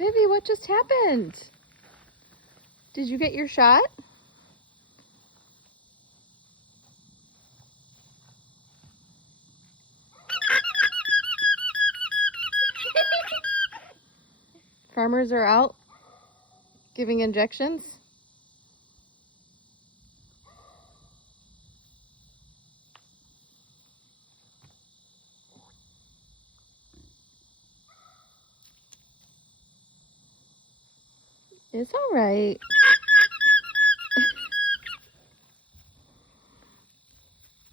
Vivi, what just happened? Did you get your shot? Farmers are out giving injections. It's all right.